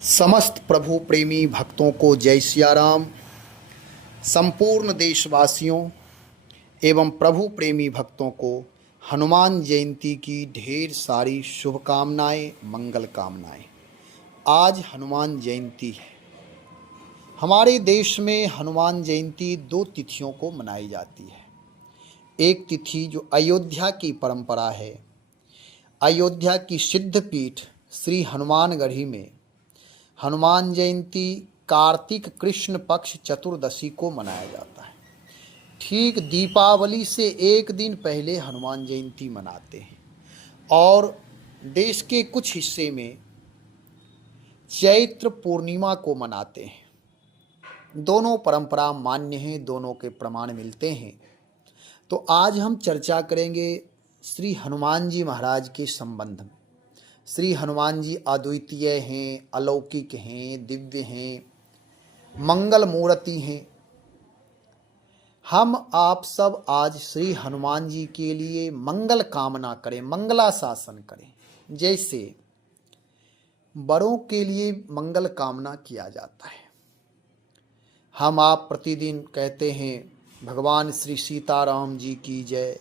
समस्त प्रभु प्रेमी भक्तों को जय सिया राम। संपूर्ण देशवासियों एवं प्रभु प्रेमी भक्तों को हनुमान जयंती की ढेर सारी शुभकामनाएं, मंगल कामनाएं। आज हनुमान जयंती है। हमारे देश में हनुमान जयंती दो तिथियों को मनाई जाती है। एक तिथि जो अयोध्या की परंपरा है, अयोध्या की सिद्ध पीठ श्री हनुमानगढ़ी में हनुमान जयंती कार्तिक कृष्ण पक्ष चतुर्दशी को मनाया जाता है। ठीक दीपावली से एक दिन पहले हनुमान जयंती मनाते हैं और देश के कुछ हिस्से में चैत्र पूर्णिमा को मनाते हैं। दोनों परंपरा मान्य हैं, दोनों के प्रमाण मिलते हैं। तो आज हम चर्चा करेंगे श्री हनुमान जी महाराज के संबंध में। श्री हनुमान जी अद्वितीय हैं, अलौकिक हैं, दिव्य हैं, मंगल मूर्ति हैं। हम आप सब आज श्री हनुमान जी के लिए मंगल कामना करें, मंगलाशासन करें। जैसे बड़ों के लिए मंगल कामना किया जाता है। हम आप प्रतिदिन कहते हैं भगवान श्री सीताराम जी की जय,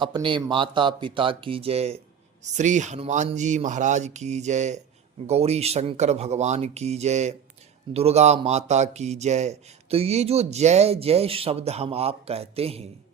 अपने माता पिता की जय, श्री हनुमान जी महाराज की जय, गौरी शंकर भगवान की जय, दुर्गा माता की जय। तो ये जो जय जय शब्द हम आप कहते हैं,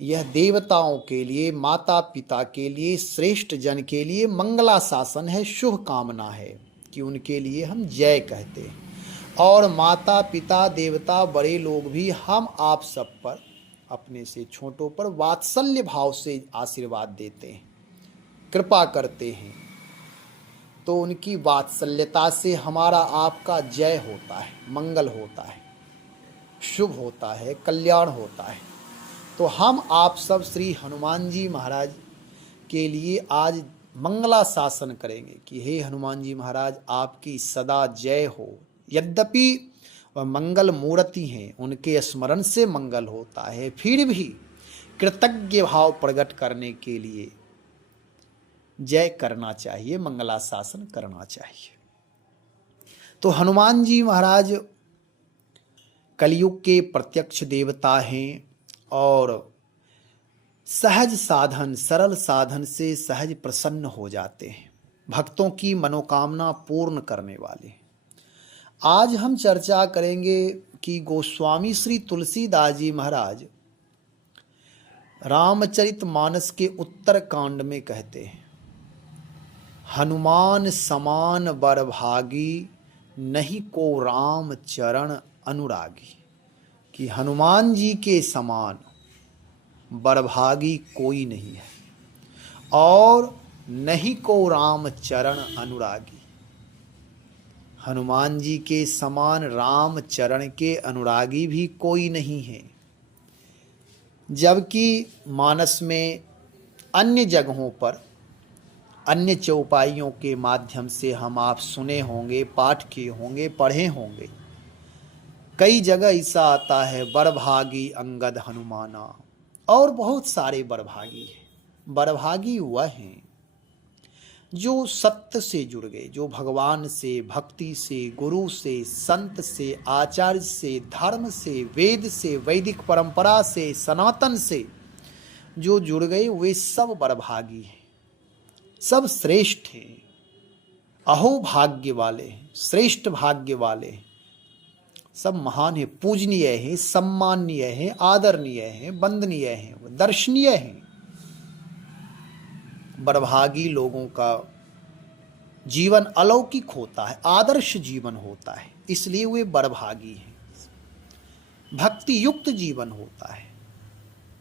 यह देवताओं के लिए, माता पिता के लिए, श्रेष्ठ जन के लिए मंगलाशासन है, शुभ कामना है कि उनके लिए हम जय कहते हैं। और माता पिता, देवता, बड़े लोग भी हम आप सब पर, अपने से छोटों पर वात्सल्य भाव से आशीर्वाद देते हैं, कृपा करते हैं। तो उनकी वात्सल्यता से हमारा आपका जय होता है, मंगल होता है, शुभ होता है, कल्याण होता है। तो हम आप सब श्री हनुमान जी महाराज के लिए आज मंगलाशासन करेंगे कि हे हनुमान जी महाराज, आपकी सदा जय हो। यद्यपि वह मंगल मूर्ति हैं, उनके स्मरण से मंगल होता है, फिर भी कृतज्ञ भाव प्रकट करने के लिए जय करना चाहिए, मंगलाशासन करना चाहिए। तो हनुमान जी महाराज कलयुग के प्रत्यक्ष देवता हैं और सहज साधन, सरल साधन से सहज प्रसन्न हो जाते हैं, भक्तों की मनोकामना पूर्ण करने वाले। आज हम चर्चा करेंगे कि गोस्वामी श्री तुलसीदास जी महाराज रामचरितमानस के उत्तर कांड में कहते हैं, हनुमान समान बरभागी, नहीं को राम चरण अनुरागी। कि हनुमान जी के समान बरभागी कोई नहीं है और नहीं को राम चरण अनुरागी। हनुमान जी के समान राम चरण के अनुरागी भी कोई नहीं है। जबकि मानस में अन्य जगहों पर, अन्य चौपाइयों के माध्यम से हम आप सुने होंगे, पाठ किए होंगे, पढ़े होंगे, कई जगह ऐसा आता है बरभागी अंगद हनुमाना, और बहुत सारे बरभागी हैं। बरभागी वह हैं जो सत्य से जुड़ गए, जो भगवान से, भक्ति से, गुरु से, संत से, आचार्य से, धर्म से, वेद से, वैदिक परंपरा से, सनातन से जो जुड़ गए, वे सब बरभागी हैं, सब श्रेष्ठ हैं, अहो भाग्य वाले हैं, श्रेष्ठ भाग्य वाले हैं, सब महान हैं, पूजनीय हैं, सम्माननीय हैं, आदरणीय हैं, वंदनीय हैं, दर्शनीय हैं। बरभागी लोगों का जीवन अलौकिक होता है, आदर्श जीवन होता है, इसलिए वे बरभागी हैं। भक्ति युक्त जीवन होता है,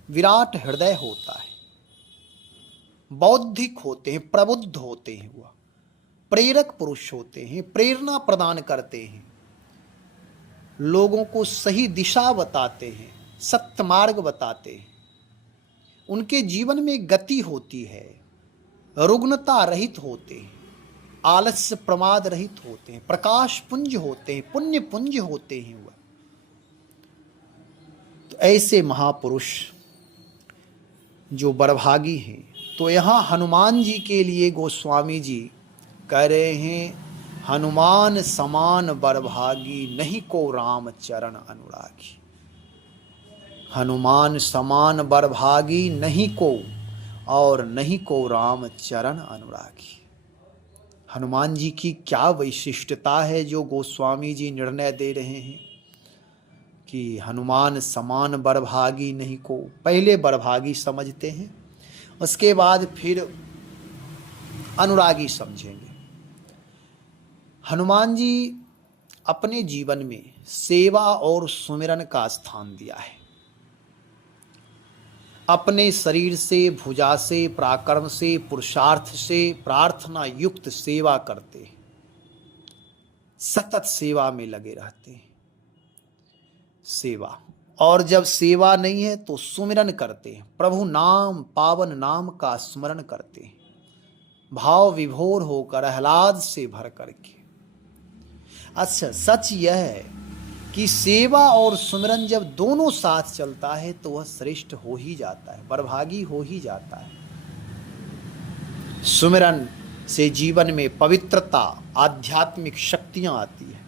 विराट हृदय होता है, बौद्धिक होते हैं, प्रबुद्ध होते हैं, वह प्रेरक पुरुष होते हैं, प्रेरणा प्रदान करते हैं, लोगों को सही दिशा बताते हैं, सत्य मार्ग बताते हैं। उनके जीवन में गति होती है, रुग्णता रहित होते हैं, आलस्य प्रमाद रहित होते हैं, प्रकाश पुंज होते हैं, पुण्य पुंज होते हैं वह। तो ऐसे महापुरुष जो बरभागी हैं, तो यहाँ हनुमान जी के लिए गोस्वामी जी कह रहे हैं हनुमान समान बड़भागी, नहीं को राम चरण अनुरागी। हनुमान समान बड़भागी, नहीं को, और नहीं को राम चरण अनुरागी। हनुमान जी की क्या वैशिष्टता है जो गोस्वामी जी निर्णय दे रहे हैं कि हनुमान समान बड़भागी नहीं को। पहले बड़भागी समझते हैं, उसके बाद फिर अनुरागी समझेंगे। हनुमान जी अपने जीवन में सेवा और सुमिरन का स्थान दिया है। अपने शरीर से, भुजा से, पराक्रम से, पुरुषार्थ से प्रार्थना युक्त सेवा करते हैं, सतत सेवा में लगे रहते हैं। सेवा, और जब सेवा नहीं है तो सुमिरन करते हैं, प्रभु नाम पावन नाम का स्मरण करते हैं, भाव विभोर होकर आह्लाद से भर करके। अच्छा, सच यह है कि सेवा और सुमिरन जब दोनों साथ चलता है तो वह श्रेष्ठ हो ही जाता है, बड़भागी हो ही जाता है। सुमिरन से जीवन में पवित्रता, आध्यात्मिक शक्तियां आती है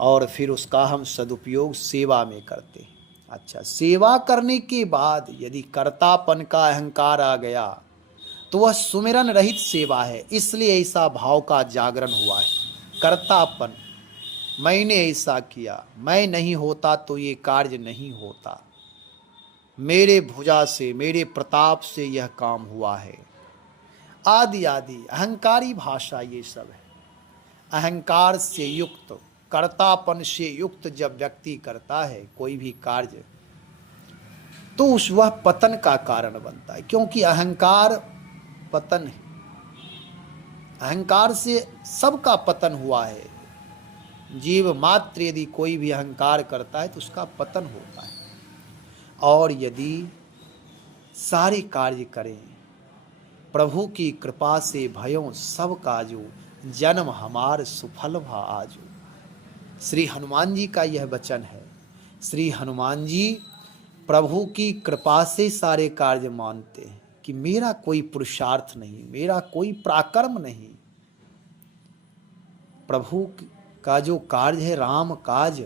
और फिर उसका हम सदुपयोग सेवा में करते हैं। अच्छा, सेवा करने के बाद यदि कर्तापन का अहंकार आ गया तो वह सुमिरन रहित सेवा है। इसलिए ऐसा भाव का जागरण हुआ है, कर्तापन, मैंने ऐसा किया, मैं नहीं होता तो ये कार्य नहीं होता, मेरे भुजा से, मेरे प्रताप से यह काम हुआ है, आदि आदि अहंकारी भाषा ये सब है। अहंकार से युक्त, कर्तापन से युक्त जब व्यक्ति करता है कोई भी कार्य तो उस वह पतन का कारण बनता है, क्योंकि अहंकार पतन है। अहंकार से सबका पतन हुआ है। जीव मात्र यदि कोई भी अहंकार करता है तो उसका पतन होता है। और यदि सारे कार्य करें प्रभु की कृपा से भयों सब काजू, जन्म हमार सुफल भा आजू। श्री हनुमान जी का यह वचन है। श्री हनुमान जी प्रभु की कृपा से सारे कार्य मानते हैं कि मेरा कोई पुरुषार्थ नहीं, मेरा कोई पराक्रम नहीं, प्रभु का जो कार्य है राम काज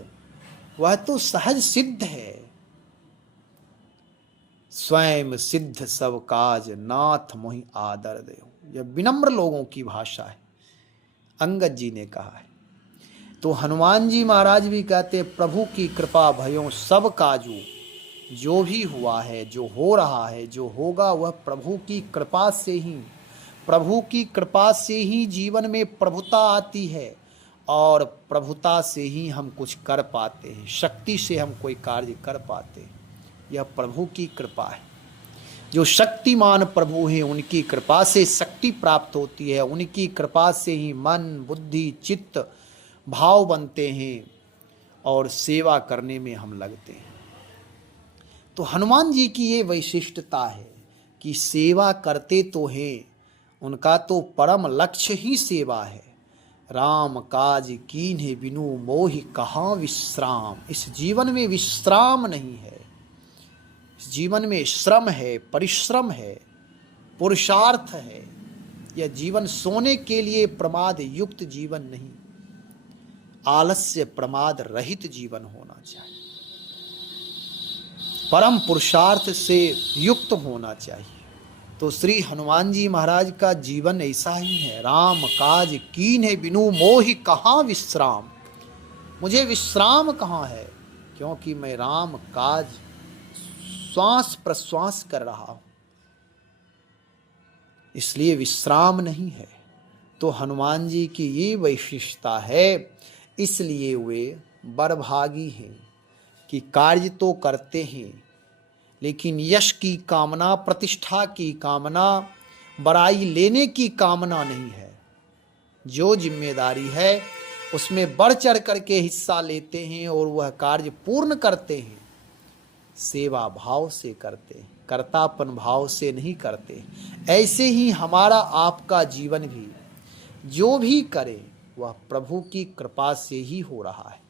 वह तो सहज सिद्ध है। स्वयं सिद्ध सब काज, नाथ मोहि आदर देहु। यह विनम्र लोगों की भाषा है, अंगद जी ने कहा है। तो हनुमान जी महाराज भी कहते प्रभु की कृपा भयों सब काजू। जो भी हुआ है, जो हो रहा है, जो होगा वह प्रभु की कृपा से ही, प्रभु की कृपा से ही जीवन में प्रभुता आती है और प्रभुता से ही हम कुछ कर पाते हैं, शक्ति से हम कोई कार्य कर पाते हैं। यह प्रभु की कृपा है। जो शक्तिमान प्रभु हैं उनकी कृपा से शक्ति प्राप्त होती है, उनकी कृपा से ही मन, बुद्धि, चित्त, भाव बनते हैं और सेवा करने में हम लगते हैं। तो हनुमान जी की ये वैशिष्टता है कि सेवा करते तो हैं, उनका तो परम लक्ष्य ही सेवा है। राम काज कीन्हे बिनु मोहि कहाँ विश्राम। इस जीवन में विश्राम नहीं है, इस जीवन में श्रम है, परिश्रम है, पुरुषार्थ है। यह जीवन सोने के लिए प्रमाद युक्त जीवन नहीं, आलस्य प्रमाद रहित जीवन होना चाहिए, परम पुरुषार्थ से युक्त होना चाहिए। तो श्री हनुमान जी महाराज का जीवन ऐसा ही है। राम काज कीन्हे बिनु मोहि कहाँ विश्राम। मुझे विश्राम कहाँ है, क्योंकि मैं राम काज श्वास प्रश्वास कर रहा हूं, इसलिए विश्राम नहीं है। तो हनुमान जी की ये वैशिष्टता है, इसलिए वे बड़भागी हैं कि कार्य तो करते हैं लेकिन यश की कामना, प्रतिष्ठा की कामना, बड़ाई लेने की कामना नहीं है। जो जिम्मेदारी है उसमें बढ़ चढ़ करके हिस्सा लेते हैं और वह कार्य पूर्ण करते हैं। सेवा भाव से करते, कर्तापन भाव से नहीं करते। ऐसे ही हमारा आपका जीवन भी जो भी करे वह प्रभु की कृपा से ही हो रहा है।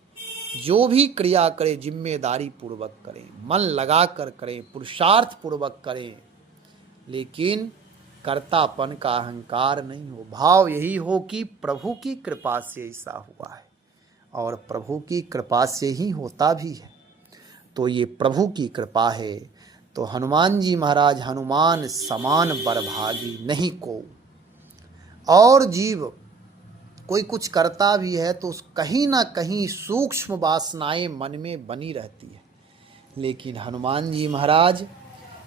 जो भी क्रिया करे जिम्मेदारी पूर्वक करें, मन लगा कर करें, पुरुषार्थ पूर्वक करें, लेकिन कर्तापन का अहंकार नहीं हो, भाव यही हो कि प्रभु की कृपा से ऐसा हुआ है और प्रभु की कृपा से ही होता भी है। तो ये प्रभु की कृपा है। तो हनुमान जी महाराज हनुमान समान बड़भागी नहीं को। और जीव कोई कुछ करता भी है तो कहीं ना कहीं सूक्ष्म वासनाएं मन में बनी रहती है, लेकिन हनुमान जी महाराज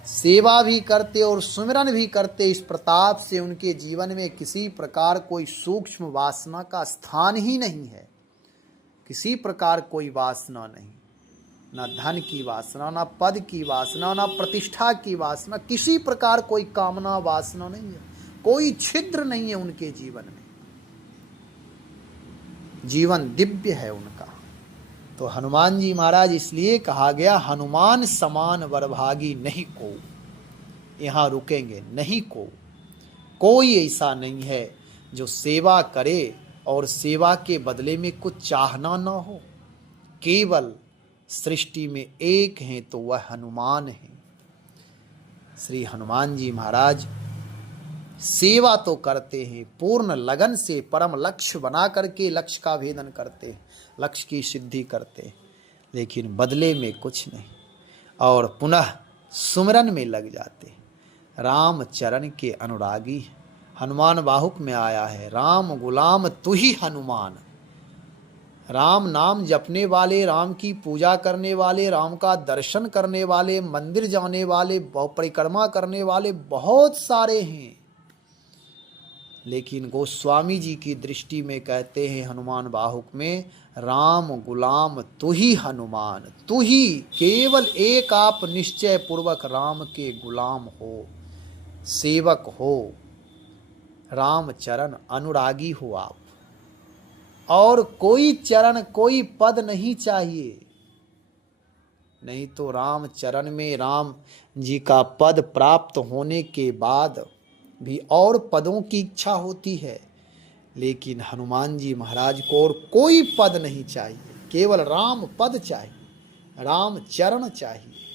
सेवा भी करते और सुमिरन भी करते, इस प्रताप से उनके जीवन में किसी प्रकार कोई सूक्ष्म वासना का स्थान ही नहीं है। किसी प्रकार कोई वासना नहीं, ना धन की वासना, ना पद की वासना, ना प्रतिष्ठा की वासना, किसी प्रकार कोई कामना वासना नहीं है, कोई छिद्र नहीं है उनके जीवन में। जीवन दिव्य है उनका। तो हनुमान जी महाराज इसलिए कहा गया हनुमान समान वरभागी नहीं को। यहाँ रुकेंगे, नहीं को, कोई ऐसा नहीं है जो सेवा करे और सेवा के बदले में कुछ चाहना ना हो। केवल सृष्टि में एक हैं तो वह हनुमान है। श्री हनुमान जी महाराज सेवा तो करते हैं पूर्ण लगन से, परम लक्ष्य बना करके लक्ष्य का भेदन करते हैं, लक्ष्य की सिद्धि करते हैं, लेकिन बदले में कुछ नहीं, और पुनः सुमिरन में लग जाते हैं। राम चरण के अनुरागी, हनुमान बाहुक में आया है, राम गुलाम तू ही हनुमान। राम नाम जपने वाले, राम की पूजा करने वाले, राम का दर्शन करने वाले, मंदिर जाने वाले, परिक्रमा करने वाले बहुत सारे हैं, लेकिन गोस्वामी जी की दृष्टि में कहते हैं हनुमान बाहुक में, राम गुलाम तू ही हनुमान, तू ही केवल एक आप निश्चय पूर्वक राम के गुलाम हो, सेवक हो, राम चरण अनुरागी हो आप, और कोई चरण कोई पद नहीं चाहिए। नहीं तो राम चरण में राम जी का पद प्राप्त होने के बाद भी और पदों की इच्छा होती है, लेकिन हनुमान जी महाराज को और कोई पद नहीं चाहिए, केवल राम पद चाहिए, राम चरण चाहिए,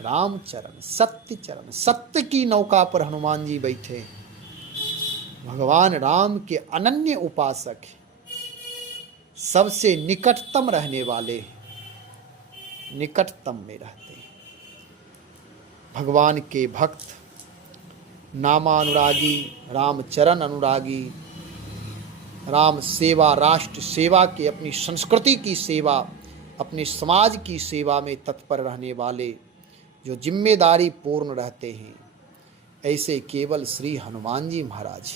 राम चरण, सत्य चरण। सत्य की नौका पर हनुमान जी बैठे, भगवान राम के अनन्य उपासक हैं, सबसे निकटतम रहने वाले, निकटतम में रहते हैं, भगवान के भक्त, नामानुरागी, राम चरण अनुरागी, राम सेवा, राष्ट्र सेवा के, अपनी संस्कृति की सेवा, अपने समाज की सेवा में तत्पर रहने वाले, जो जिम्मेदारी पूर्ण रहते हैं, ऐसे केवल श्री हनुमान जी महाराज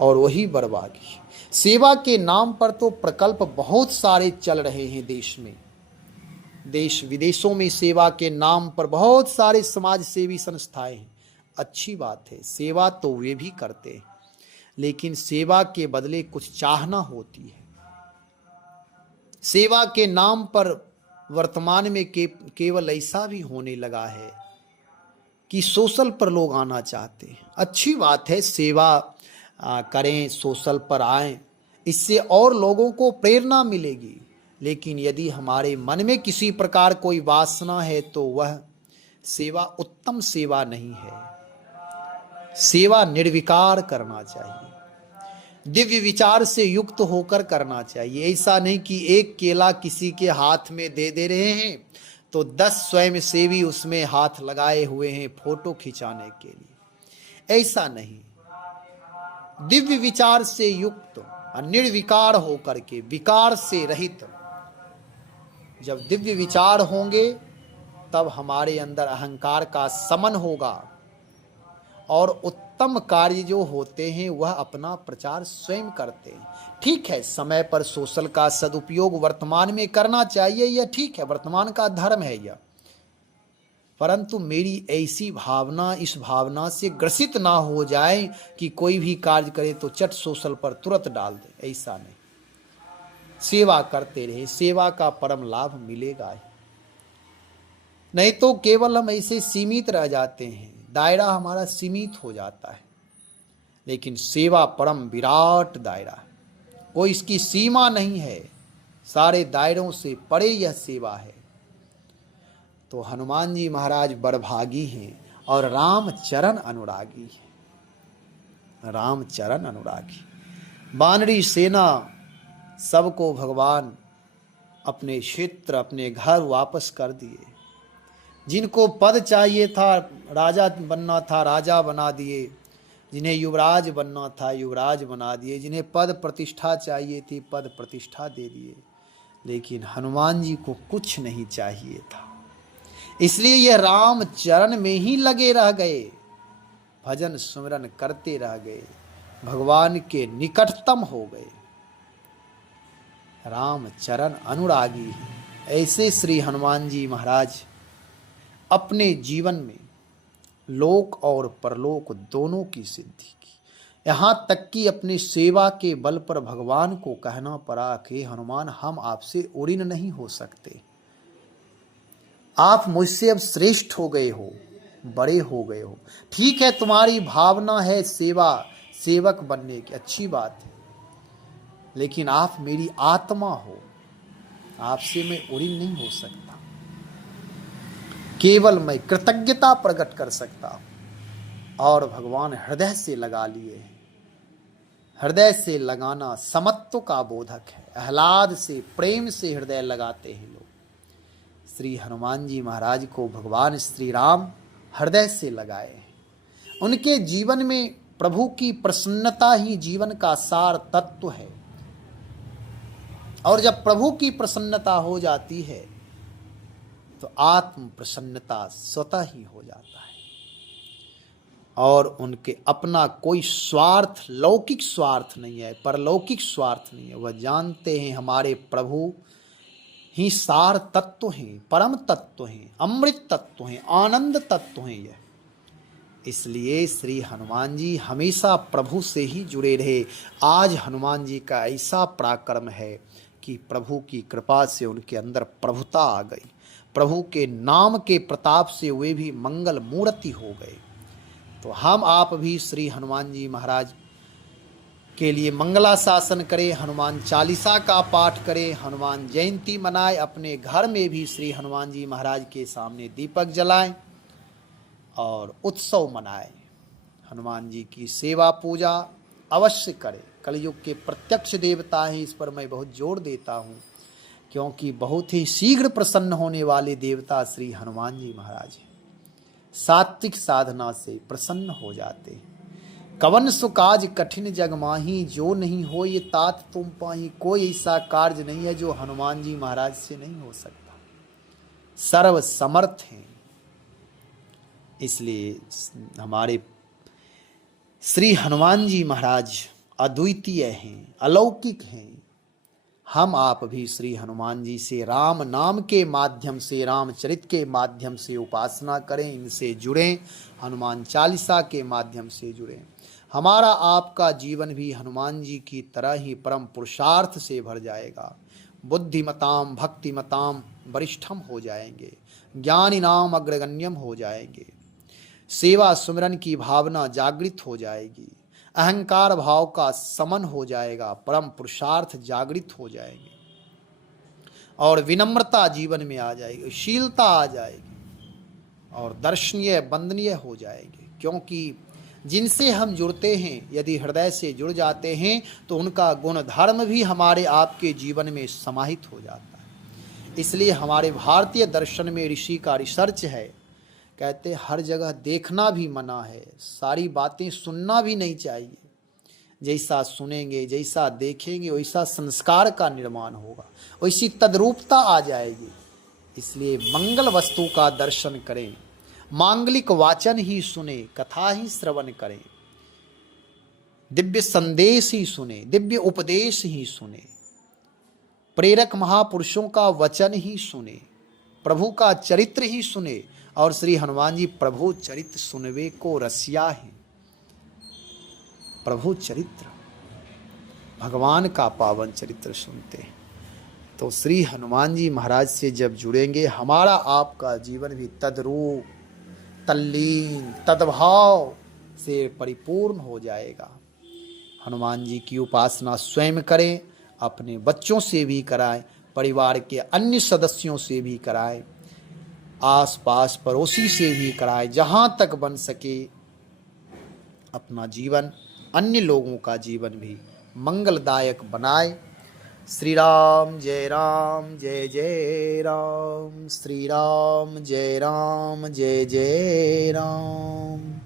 और वही बड़भागी। सेवा के नाम पर तो प्रकल्प बहुत सारे चल रहे हैं देश में, देश विदेशों में सेवा के नाम पर बहुत सारे समाज सेवी संस्थाएं हैं। अच्छी बात है, सेवा तो वे भी करते हैं, लेकिन सेवा के बदले कुछ चाहना होती है। सेवा के नाम पर वर्तमान में केवल ऐसा भी होने लगा है कि सोशल पर लोग आना चाहते हैं। अच्छी बात है, सेवा करें, सोशल पर आएं, इससे और लोगों को प्रेरणा मिलेगी, लेकिन यदि हमारे मन में किसी प्रकार कोई वासना है तो वह सेवा उत्तम सेवा नहीं है। सेवा निर्विकार करना चाहिए, दिव्य विचार से युक्त होकर करना चाहिए। ऐसा नहीं कि एक केला किसी के हाथ में दे रहे हैं तो 10 स्वयं सेवी उसमें हाथ लगाए हुए हैं फोटो खिंचाने के लिए, ऐसा नहीं। दिव्य विचार से युक्त और निर्विकार होकर के, विकार से रहित, जब दिव्य विचार होंगे तब हमारे अंदर अहंकार का समन होगा और उत्तम कार्य जो होते हैं वह अपना प्रचार स्वयं करते हैं। ठीक है, समय पर सोशल का सदुपयोग वर्तमान में करना चाहिए, यह ठीक है, वर्तमान का धर्म है यह, परंतु मेरी ऐसी भावना, इस भावना से ग्रसित ना हो जाए कि कोई भी कार्य करे तो चट सोशल पर तुरंत डाल दे, ऐसा नहीं। सेवा करते रहे, सेवा का परम लाभ मिलेगा ही, नहीं तो केवल हम ऐसे सीमित रह जाते हैं, दायरा हमारा सीमित हो जाता है। लेकिन सेवा परम विराट दायरा है, कोई इसकी सीमा नहीं है, सारे दायरों से परे यह सेवा है। तो हनुमान जी महाराज बड़भागी हैं और रामचरण अनुरागी है। रामचरण अनुरागी वानरी सेना सबको भगवान अपने क्षेत्र अपने घर वापस कर दिए। जिनको पद चाहिए था, राजा बनना था, राजा बना दिए। जिन्हें युवराज बनना था, युवराज बना दिए। जिन्हें पद प्रतिष्ठा चाहिए थी, पद प्रतिष्ठा दे दिए। लेकिन हनुमान जी को कुछ नहीं चाहिए था, इसलिए यह राम चरण में ही लगे रह गए, भजन सुमिरन करते रह गए, भगवान के निकटतम हो गए। राम चरण अनुरागी है। ऐसे श्री हनुमान जी महाराज अपने जीवन में लोक और परलोक दोनों की सिद्धि की। यहाँ तक कि अपनी सेवा के बल पर भगवान को कहना पड़ा कि हनुमान, हम आपसे उड़ीन नहीं हो सकते, आप मुझसे अब श्रेष्ठ हो गए हो, बड़े हो गए हो। ठीक है, तुम्हारी भावना है सेवक बनने की, अच्छी बात है, लेकिन आप मेरी आत्मा हो, आपसे मैं उड़ीन नहीं हो सकता। केवल मैं कृतज्ञता प्रकट कर सकता हूं। और भगवान हृदय से लगा लिए हैं। हृदय से लगाना समत्व का बोधक है। आह्लाद से, प्रेम से हृदय लगाते हैं लोग। श्री हनुमान जी महाराज को भगवान श्री राम हृदय से लगाए हैं। उनके जीवन में प्रभु की प्रसन्नता ही जीवन का सार तत्व है। और जब प्रभु की प्रसन्नता हो जाती है तो आत्म प्रसन्नता स्वतः ही हो जाता है। और उनके अपना कोई स्वार्थ, लौकिक स्वार्थ नहीं है, परलौकिक स्वार्थ नहीं है। वह जानते हैं हमारे प्रभु ही सार तत्व हैं, परम तत्व हैं, अमृत तत्व हैं, आनंद तत्व हैं यह। इसलिए श्री हनुमान जी हमेशा प्रभु से ही जुड़े रहे। आज हनुमान जी का ऐसा पराक्रम है कि प्रभु की कृपा से उनके अंदर प्रभुता आ गई। प्रभु के नाम के प्रताप से वे भी मंगल मूर्ति हो गए। तो हम आप भी श्री हनुमान जी महाराज के लिए मंगलाशासन करें, हनुमान चालीसा का पाठ करें, हनुमान जयंती मनाएं, अपने घर में भी श्री हनुमान जी महाराज के सामने दीपक जलाएं और उत्सव मनाएं। हनुमान जी की सेवा पूजा अवश्य करें। कलयुग के प्रत्यक्ष देवता हैं, इस पर मैं बहुत जोर देता हूँ, क्योंकि बहुत ही शीघ्र प्रसन्न होने वाले देवता श्री हनुमान जी महाराज हैं। सात्विक साधना से प्रसन्न हो जाते हैं। कवन सुकाज कठिन जग माही, जो नहीं हो ये तात तुम पाही। कोई ऐसा कार्य नहीं है जो हनुमान जी महाराज से नहीं हो सकता। सर्व समर्थ हैं। इसलिए हमारे श्री हनुमान जी महाराज अद्वितीय हैं, अलौकिक हैं। हम आप भी श्री हनुमान जी से राम नाम के माध्यम से, रामचरित के माध्यम से उपासना करें, इनसे जुड़ें, हनुमान चालीसा के माध्यम से जुड़ें। हमारा आपका जीवन भी हनुमान जी की तरह ही परम पुरुषार्थ से भर जाएगा। बुद्धिमताम भक्तिमताम वरिष्ठम हो जाएंगे, ज्ञानी नाम अग्रगण्यम हो जाएंगे, सेवा सुमिरन की भावना जागृत हो जाएगी, अहंकार भाव का समन हो जाएगा, परम पुरुषार्थ जागृत हो जाएंगे और विनम्रता जीवन में आ जाएगी, शीलता आ जाएगी और दर्शनीय वंदनीय हो जाएंगे। क्योंकि जिनसे हम जुड़ते हैं, यदि हृदय से जुड़ जाते हैं तो उनका गुण धर्म भी हमारे आपके जीवन में समाहित हो जाता है। इसलिए हमारे भारतीय दर्शन में ऋषि का रिसर्च है, कहते हर जगह देखना भी मना है, सारी बातें सुनना भी नहीं चाहिए। जैसा सुनेंगे, जैसा देखेंगे, वैसा संस्कार का निर्माण होगा, वैसी तद्रूपता आ जाएगी। इसलिए मंगल वस्तु का दर्शन करें, मांगलिक वाचन ही सुने, कथा ही श्रवण करें, दिव्य संदेश ही सुने, दिव्य उपदेश ही सुने, प्रेरक महापुरुषों का वचन ही सुने, प्रभु का चरित्र ही सुने। और श्री हनुमान जी प्रभु चरित्र सुनवे को रसिया है। प्रभु चरित्र, भगवान का पावन चरित्र सुनते हैं। तो श्री हनुमान जी महाराज से जब जुड़ेंगे, हमारा आपका जीवन भी तद्रूप, तल्लीन, तद्भाव से परिपूर्ण हो जाएगा। हनुमान जी की उपासना स्वयं करें, अपने बच्चों से भी कराएं, परिवार के अन्य सदस्यों से भी कराएं। आस पास पड़ोसी से भी कराए, जहाँ तक बन सके अपना जीवन, अन्य लोगों का जीवन भी मंगलदायक बनाए। श्री राम जय जय राम, श्री राम जय जय राम।